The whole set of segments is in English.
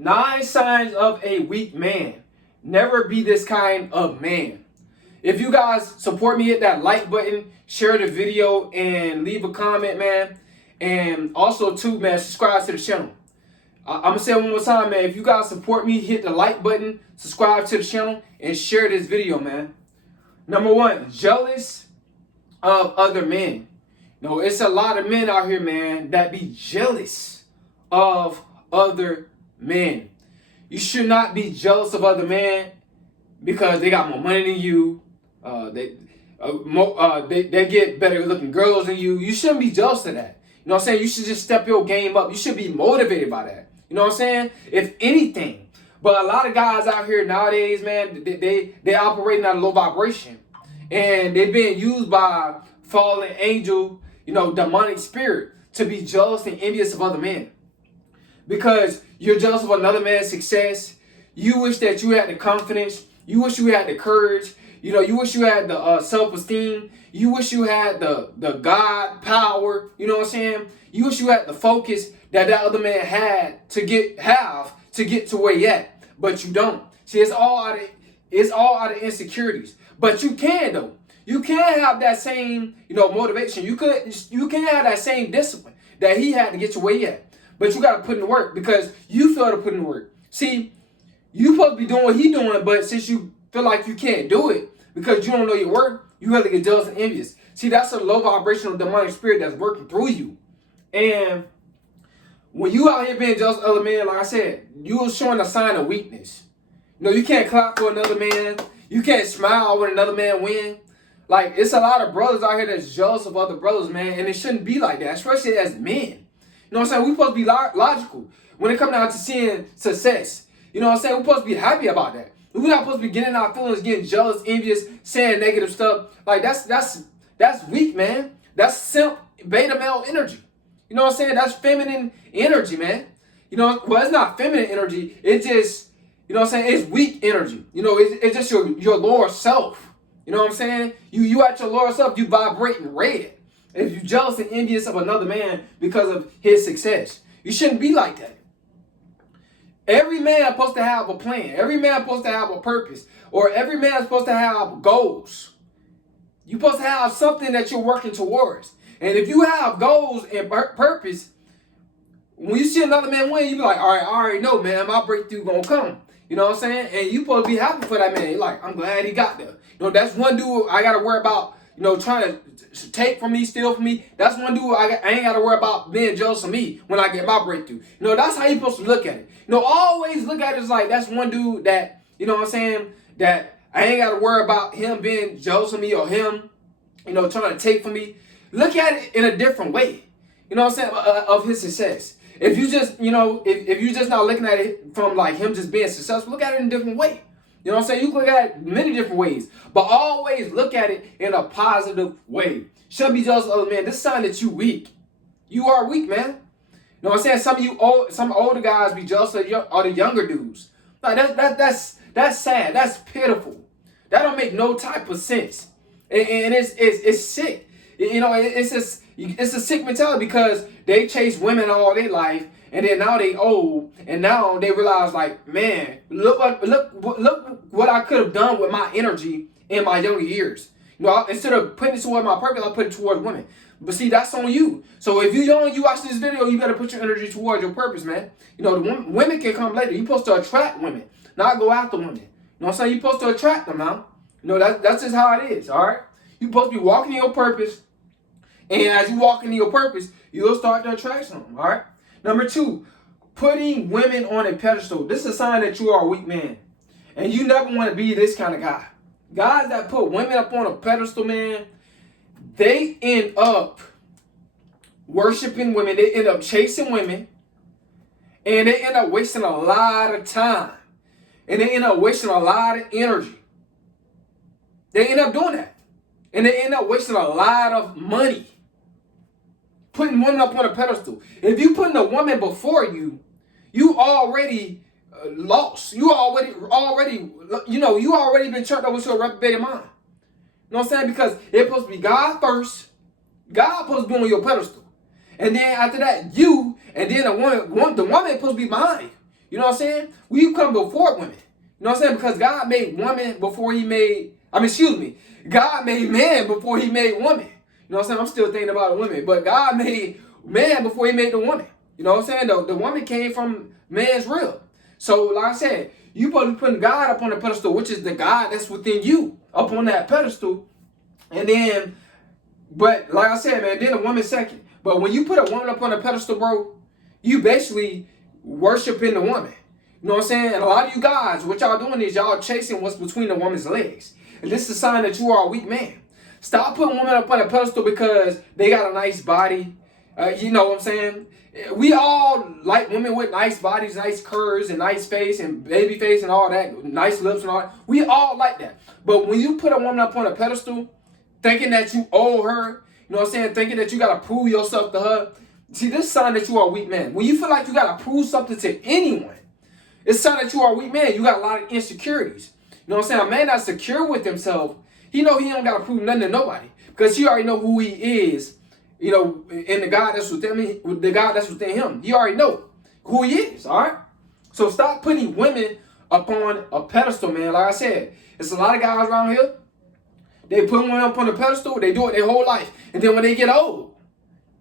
9 signs of a weak man. Never be this kind of man. If you guys support me, hit that like button, share the video, and leave a comment, man. And also, too, man, subscribe to the channel. I'm going to say it one more time, man. If you guys support me, hit the like button, subscribe to the channel, and share this video, man. Number 1, jealous of other men. No, it's a lot of men out here, man, that be jealous of other men. You should not be jealous of other men because they got more money than you. They get better looking girls than you. You shouldn't be jealous of that. You know what I'm saying? You should just step your game up. You should be motivated by that. You know what I'm saying? If anything. But a lot of guys out here nowadays, man, they operating at a low vibration. And they're being used by fallen angel, demonic spirit to be jealous and envious of other men. Because you're jealous of another man's success. You wish that you had the confidence. You wish you had the courage. You wish you had the self-esteem. You wish you had the God power. You know what I'm saying? You wish you had the focus that other man had to get to where you at. But you don't. See, it's all out of insecurities. But you can though. You can have that same, motivation. You can have that same discipline that he had to get to where you at. But you got to put in the work because you feel to put in the work. See, you supposed to be doing what he doing, but since you feel like you can't do it because you don't know your work, you have to get jealous and envious. See, that's a low vibrational demonic spirit that's working through you. And when you out here being jealous of other men, like I said, you're showing a sign of weakness. You can't clap for another man. You can't smile when another man win. Like, it's a lot of brothers out here that's jealous of other brothers, man, and it shouldn't be like that, especially as men. You know what I'm saying? We're supposed to be logical when it comes down to seeing success. You know what I'm saying? We're supposed to be happy about that. We're not supposed to be getting our feelings, getting jealous, envious, saying negative stuff. Like, that's weak, man. That's simp, beta male energy. You know what I'm saying? That's feminine energy, man. Well, it's not feminine energy. It's just, what I'm saying? It's weak energy. It's just your lower self. You know what I'm saying? You at your lower self, you vibrating red. If you're jealous and envious of another man because of his success, you shouldn't be like that. Every man is supposed to have a plan. Every man is supposed to have a purpose. Or every man is supposed to have goals. You're supposed to have something that you're working towards. And if you have goals and purpose, when you see another man win, you be like, all right, I already know, man, my breakthrough gonna come. You know what I'm saying? And you supposed to be happy for that man. You're like, I'm glad he got there. That's one dude I got to worry about, trying to take from me, steal from me. That's one dude I ain't got to worry about being jealous of me when I get my breakthrough. That's how you supposed to look at it. Always look at it as like, that's one dude that, that I ain't got to worry about him being jealous of me or him, trying to take from me. Look at it in a different way, of his success. If you just, if you just not looking at it from like him just being successful, look at it in a different way. You know what I'm saying? You can look at it many different ways, but always look at it in a positive way. Shouldn't be jealous of other men. This is a sign that you weak. You are weak, man. You know what I'm saying? Some older guys be jealous of the younger dudes. Like that's sad. That's pitiful. That don't make no type of sense. And it's sick. It's a sick mentality because they chase women all their life. And then now they old, and now they realize, like, man, look what I could have done with my energy in my younger years. Instead of putting it towards my purpose, I put it towards women. But see, that's on you. So if you're young, you watch this video, you better put your energy towards your purpose, man. The women can come later. You're supposed to attract women, not go after women. You know what I'm saying? You're supposed to attract them now. That's just how it is, all right? You're supposed to be walking in your purpose, and as you walk into your purpose, you'll start to attract something, all right? Number 2, putting women on a pedestal. This is a sign that you are a weak man. And you never want to be this kind of guy. Guys that put women up on a pedestal, man, they end up worshiping women. They end up chasing women. And they end up wasting a lot of time. And they end up wasting a lot of energy. They end up doing that. And they end up wasting a lot of money. Putting women up on a pedestal. If you putting a woman before you, you already lost. You already been turned over to a reprobated mind. You know what I'm saying? Because it's supposed to be God first. God supposed to be on your pedestal. And then after that, you, and then the woman supposed to be behind you. You know what I'm saying? We come before women. You know what I'm saying? Because God made woman before he made, God made man before he made woman. You know what I'm saying? I'm still thinking about a woman. But God made man before he made the woman. You know what I'm saying? The woman came from man's rib. So, like I said, you supposed to be putting God up on the pedestal, which is the God that's within you, up on that pedestal. And then, but like I said, man, then a woman second. But when you put a woman up on a pedestal, bro, you basically worshiping the woman. You know what I'm saying? And a lot of you guys, what y'all doing is y'all chasing what's between the woman's legs. And this is a sign that you are a weak man. Stop putting women up on a pedestal because they got a nice body. You know what I'm saying? We all like women with nice bodies, nice curves, and nice face, and baby face, and all that, nice lips and all that. We all like that. But when you put a woman up on a pedestal, thinking that you owe her, you know what I'm saying, thinking that you got to prove yourself to her, see, this is a sign that you are a weak man. When you feel like you got to prove something to anyone, it's a sign that you are a weak man. You got a lot of insecurities. You know what I'm saying? A man that's secure with himself, he know he don't got to prove nothing to nobody because he already know who he is. You know, and the God that's within the God that's within him, he already know who he is. All right. So stop putting women upon a pedestal, man. Like I said, it's a lot of guys around here. They put women up on a pedestal. They do it their whole life, and then when they get old,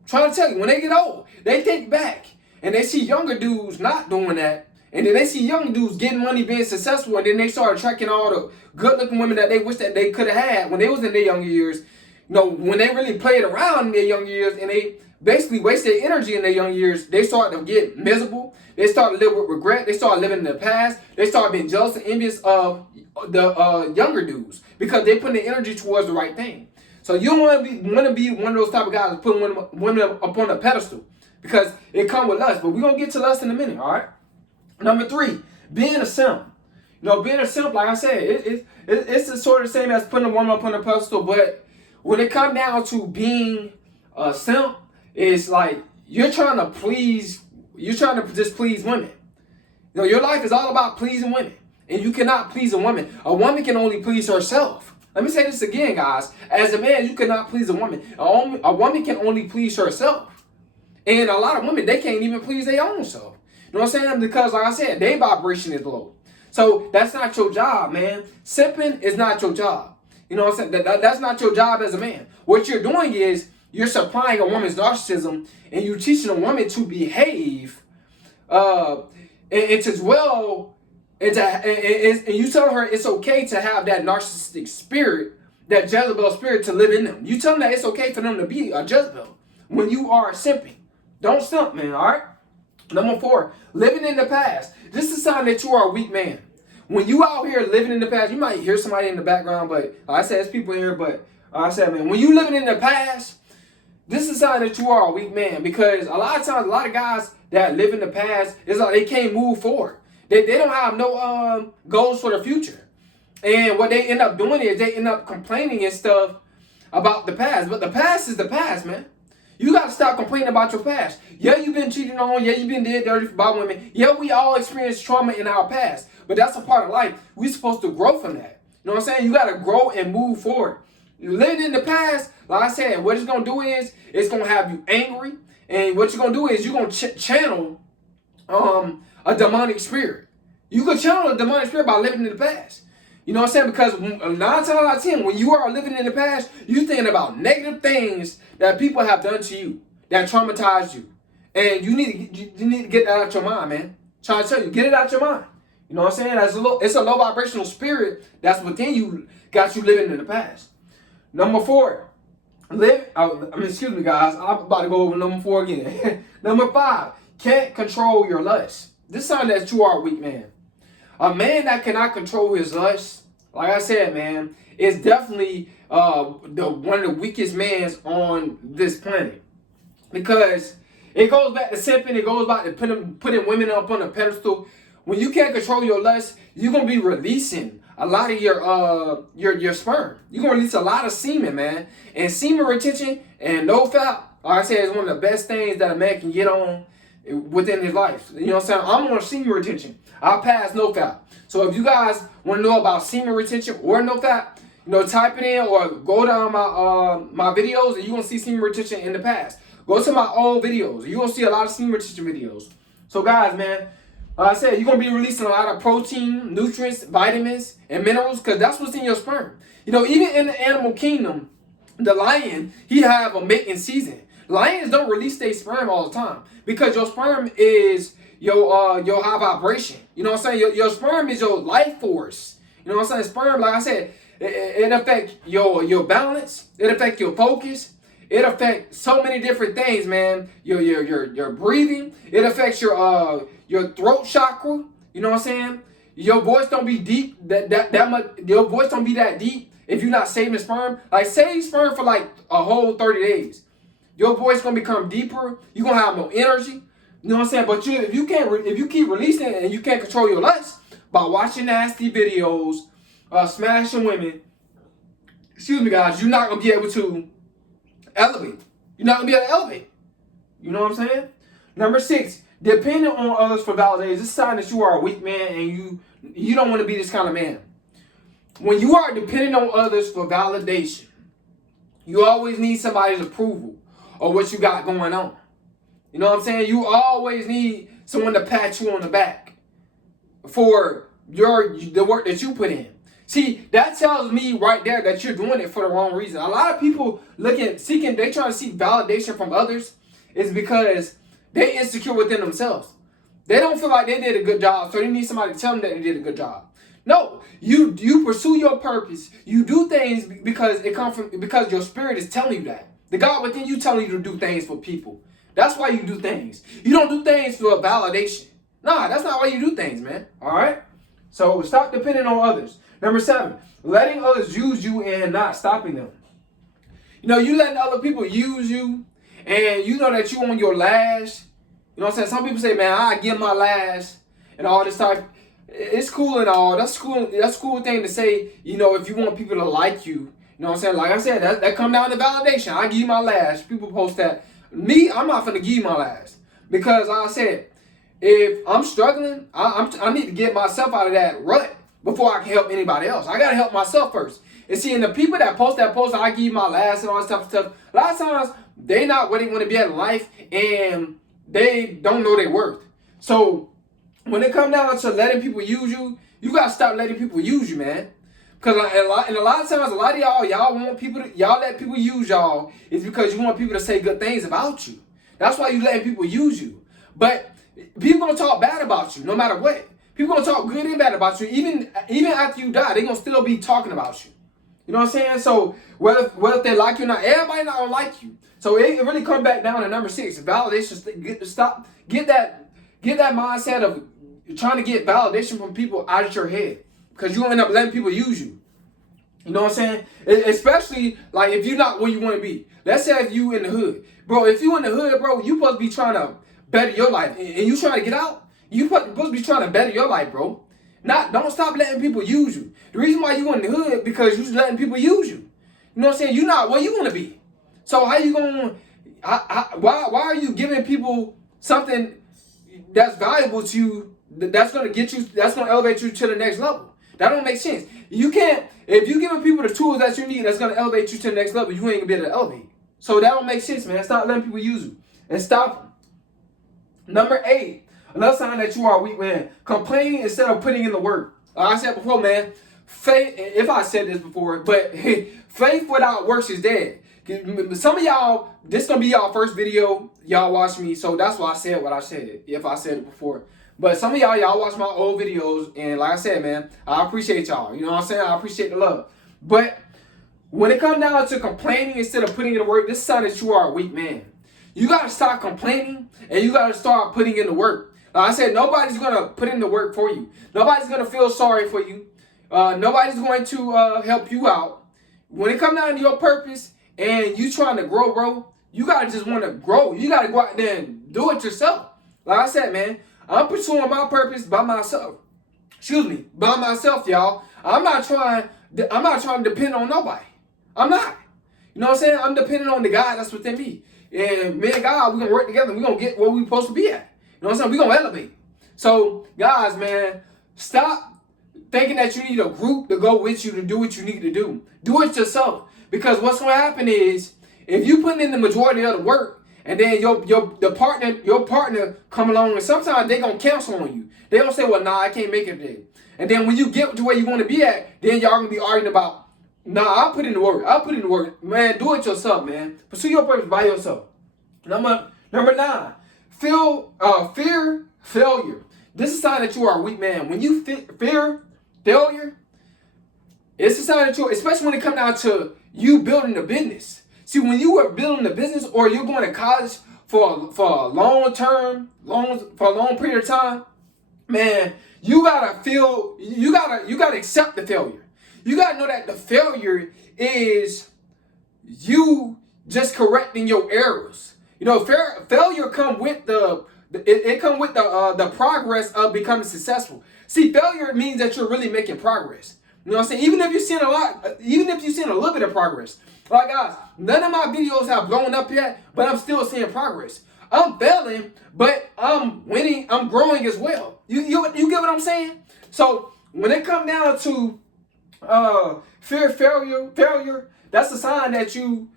I'm trying to tell you, when they get old, they think back and they see younger dudes not doing that. And then they see young dudes getting money, being successful, and then they start attracting all the good-looking women that they wish that they could have had when they was in their younger years. You know, when they really played around in their younger years and they basically waste their energy in their young years, they start to get miserable. They start to live with regret. They start living in the past. They start being jealous and envious of the younger dudes because they put their energy towards the right thing. So you don't want to be one of those type of guys that put women up on a pedestal because it comes with lust. But we're going to get to lust in a minute, all right? Number 3, being a simp. You know, being a simp, like I said, it's the sort of same as putting a woman up on a pedestal, but when it comes down to being a simp, it's like you're trying to just please women. You know, your life is all about pleasing women, and you cannot please a woman. A woman can only please herself. Let me say this again, guys. As a man, you cannot please a woman. A woman can only please herself. And a lot of women, they can't even please their own self. You know what I'm saying? Because, like I said, their vibration is low. So that's not your job, man. Simping is not your job. You know what I'm saying? That's not your job as a man. What you're doing is you're supplying a woman's narcissism and you're teaching a woman to behave and as well, and you tell her it's okay to have that narcissistic spirit, that Jezebel spirit to live in them. You tell them that it's okay for them to be a Jezebel when you are simping. Don't simp, man, all right? Number 4, living in the past. This is a sign that you are a weak man. When you out here living in the past, you might hear somebody in the background, but like I said, there's people here, but like I said, man, when you living in the past, this is a sign that you are a weak man because a lot of times, a lot of guys that live in the past, it's like they can't move forward. They don't have no goals for the future. And what they end up doing is they end up complaining and stuff about the past. But the past is the past, man. You got to stop complaining about your past. Yeah, you've been cheated on. Yeah, you've been dead dirty by women. Yeah, we all experience trauma in our past. But that's a part of life. We're supposed to grow from that. You know what I'm saying? You got to grow and move forward. You living in the past, like I said, what it's going to do is it's going to have you angry. And what you're going to do is you're going to channel a demonic spirit. You could channel a demonic spirit by living in the past. You know what I'm saying? Because 9 times out of 10, when you are living in the past, you're thinking about negative things that people have done to you that traumatized you. And you need to get that out your mind, man. Trying to tell you, get it out your mind. You know what I'm saying? It's a low vibrational spirit that's within you, got you living in the past. Number 4, excuse me, guys. I'm about to go over number 4 again. Number 5, can't control your lust. This sign that you are a weak man. A man that cannot control his lust, like I said, man, is definitely one of the weakest mans on this planet. Because it goes back to simping, it goes back to putting women up on a pedestal. When you can't control your lust, you're gonna be releasing a lot of your sperm. You're gonna release a lot of semen, man. And semen retention and no fap, like I said, is one of the best things that a man can get on within his life. You know what I'm saying? I'm on semen retention. I pass no fap. So if you guys want to know about semen retention or no fap, you know, type it in or go down my videos and you're gonna see semen retention in the past. Go to my old videos. You're gonna see a lot of semen retention videos. So guys, man, Like I said, you're going to be releasing a lot of protein, nutrients, vitamins, and minerals because that's what's in your sperm. You know, even in the animal kingdom, the lion, he have a mating season. Lions don't release their sperm all the time because your sperm is your high vibration. You know what I'm saying? Your sperm is your life force. You know what I'm saying? Sperm, like I said, it affects your balance. It affects your focus. It affects so many different things, man. Your breathing. It affects your throat chakra. You know what I'm saying? Your voice don't be deep that much. Your voice don't be that deep if you're not saving sperm. Like save sperm for like a whole 30 days. Your voice gonna become deeper. You're gonna have more energy. You know what I'm saying? But if you keep releasing it and you can't control your lust by watching nasty videos, smashing women, excuse me guys, you're not gonna be able to elevate. You're not gonna be able to elevate. You know what I'm saying? Number 6, depending on others for validation. This is a sign that you are a weak man and you don't want to be this kind of man. When you are dependent on others for validation, you always need somebody's approval of what you got going on. You know what I'm saying? You always need someone to pat you on the back for the work that you put in. See, that tells me right there that you're doing it for the wrong reason. A lot of people they trying to seek validation from others is because they insecure within themselves. They don't feel like they did a good job, so they need somebody to tell them that they did a good job. No, you pursue your purpose. You do things because because your spirit is telling you that. The God within you telling you to do things for people. That's why you do things. You don't do things for validation. Nah, that's not why you do things, man. All right? So stop depending on others. Number 7, letting others use you and not stopping them. You know, you letting other people use you and you know that you on your last. You know what I'm saying? Some people say, man, I give my last and all this type. It's cool and all. That's cool. That's a cool thing to say, you know, if you want people to like you. You know what I'm saying? Like I said, that come down to validation. I give you my last. People post that. Me, I'm not finna give you my last. Because like I said, if I'm struggling, I need to get myself out of that rut before I can help anybody else. I gotta help myself first. And seeing the people that post, I give you my last and all this type of stuff. A lot of times, they not where they want to be at in life and they don't know their worth. So when it comes down to letting people use you, you gotta stop letting people use you, man. Because a lot of times, a lot of y'all want people y'all let people use y'all is because you want people to say good things about you. That's why you letting people use you. But people gonna talk bad about you no matter what. People gonna talk good and bad about you. Even after you die, they gonna still be talking about you. You know what I'm saying? So whether they like you or not, everybody not gonna like you. So it really comes back down to number 6. Validation. Get that mindset of trying to get validation from people out of your head. Because you end up letting people use you. You know what I'm saying? Especially like if you're not where you want to be. Let's say if you in the hood. Bro, if you in the hood, bro, you supposed to be trying to better your life. And you trying to get out, you supposed to be trying to better your life, bro. Don't stop letting people use you. The reason why you in the hood because you just letting people use you. You know what I'm saying? You're not where you want to be. So how you going why are you giving people something that's valuable to you that's going to elevate you to the next level? That don't make sense. You can't, if you giving people the tools that you need that's going to elevate you to the next level, you ain't going to be able to elevate. So that don't make sense, man. Stop letting people use you. And stop them. Number 8, another sign that you are a weak man. Complaining instead of putting in the work. Like I said before, man, faith, if I said this before, but faith without works is dead. Some of y'all, this going to be y'all first video y'all watch me, so that's why I said what I said, if I said it before. But some of y'all watch my old videos, and like I said, man, I appreciate y'all. You know what I'm saying? I appreciate the love. But when it comes down to complaining instead of putting in the work, this is a sign that you are a weak man. You got to stop complaining, and you got to start putting in the work. Like I said, nobody's going to put in the work for you. Nobody's going to feel sorry for you. Nobody's going to help you out. When it comes down to your purpose, and you trying to grow, bro, you got to just want to grow. You got to go out there and do it yourself. Like I said, man, I'm pursuing my purpose by myself. By myself, y'all. I'm not trying to depend on nobody. I'm not. You know what I'm saying? I'm depending on the God that's within me. And me and God, we're going to work together. We're going to get where we're supposed to be at. You know what I'm saying? We're going to elevate. So, guys, man, stop thinking that you need a group to go with you to do what you need to do. Do it yourself. Because what's going to happen is, if you put in the majority of the work and then your partner come along, and sometimes they gonna cancel on you. They gonna say, well, nah, I can't make it today. And then when you get to where you want to be at, then y'all gonna be arguing about, nah, I'll put in the work. I'll put in the work. Man, do it yourself, man. Pursue your purpose by yourself. Number 9, fear failure. This is a sign that you are a weak man. When you fear failure, it's a sign that you, especially when it comes down to you building a business. See, when you are building a business or you're going to college for a long period of time, man, you gotta accept the failure. You gotta know that the failure is you just correcting your errors. You know, failure come with the progress of becoming successful. See, failure means that you're really making progress. You know what I'm saying? Even if you're seeing a little bit of progress. Like, guys, none of my videos have blown up yet, but I'm still seeing progress. I'm failing, but I'm winning. I'm growing as well. You get what I'm saying? So when it comes down to failure, that's a sign that you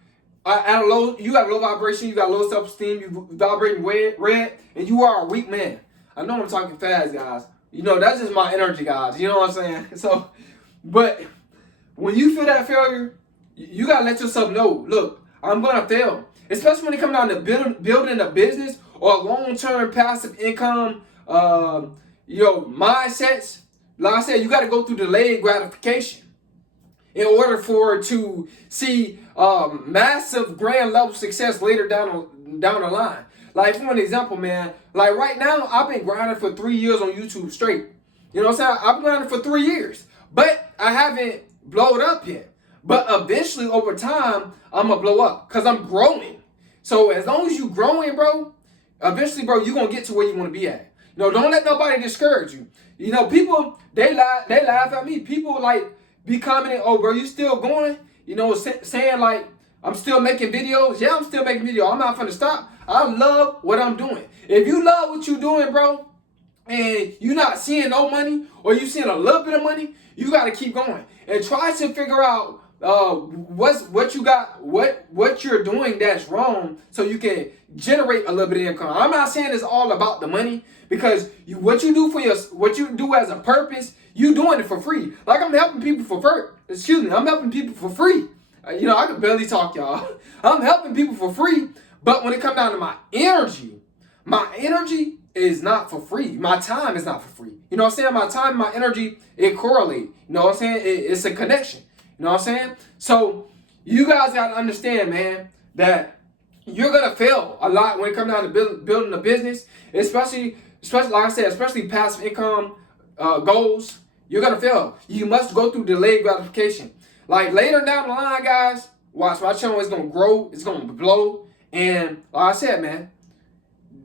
at a low. You got low vibration. You got low self-esteem. You vibrating red, and you are a weak man. I know I'm talking fast, guys. You know, that's just my energy, guys. You know what I'm saying? So, but when you feel that failure, you gotta let yourself know, look, I'm gonna fail. Especially when it comes down to building a business or long-term passive income, mindsets. Like I said, you gotta go through delayed gratification in order to see massive grand level success later down the line. Like, for an example, man, like right now, I've been grinding for 3 years on YouTube straight. You know what I'm saying? I've been grinding for 3 years, but I haven't blown up yet. But eventually, over time, I'm going to blow up because I'm growing. So as long as you growing, bro, eventually, bro, you're going to get to where you want to be at. You know, don't let nobody discourage you. You know, people, they laugh at me. People, like, be commenting, oh, bro, you still going? You know, saying, like, I'm still making videos. Yeah, I'm still making videos. I'm not finna stop. I love what I'm doing. If you love what you're doing, bro, and you're not seeing no money, or you seeing a little bit of money, you got to keep going. And try to figure out what you're doing that's wrong, so you can generate a little bit of income. I'm not saying it's all about the money, because what you do as a purpose, you doing it for free. Like, I'm helping people for free. I'm helping people for free. You know, I can barely talk, y'all. I'm helping people for free, but when it comes down to my energy is not for free. My time is not for free. You know what I'm saying? My time and my energy, it correlate. You know what I'm saying? It's a connection. You know what I'm saying? So you guys got to understand, man, that you're going to fail a lot when it comes down to building a business, especially like I said, especially passive income goals. You're going to fail. You must go through delayed gratification. Like, later down the line, guys, watch, my channel is going to grow. It's going to blow. And like I said, man,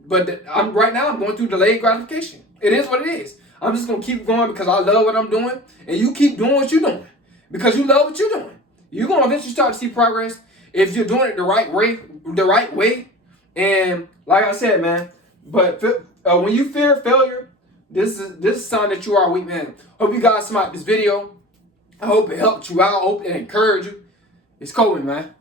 but right now I'm going through delayed gratification. It is what it is. I'm just going to keep going because I love what I'm doing. And you keep doing what you're doing because you love what you're doing. You're going to eventually start to see progress if you're doing it the right way. And like I said, man, but when you fear failure, this is a sign that you are a weak man. Hope you guys smacked this video. I hope it helped you out. I hope it encouraged you. It's Coleman, man.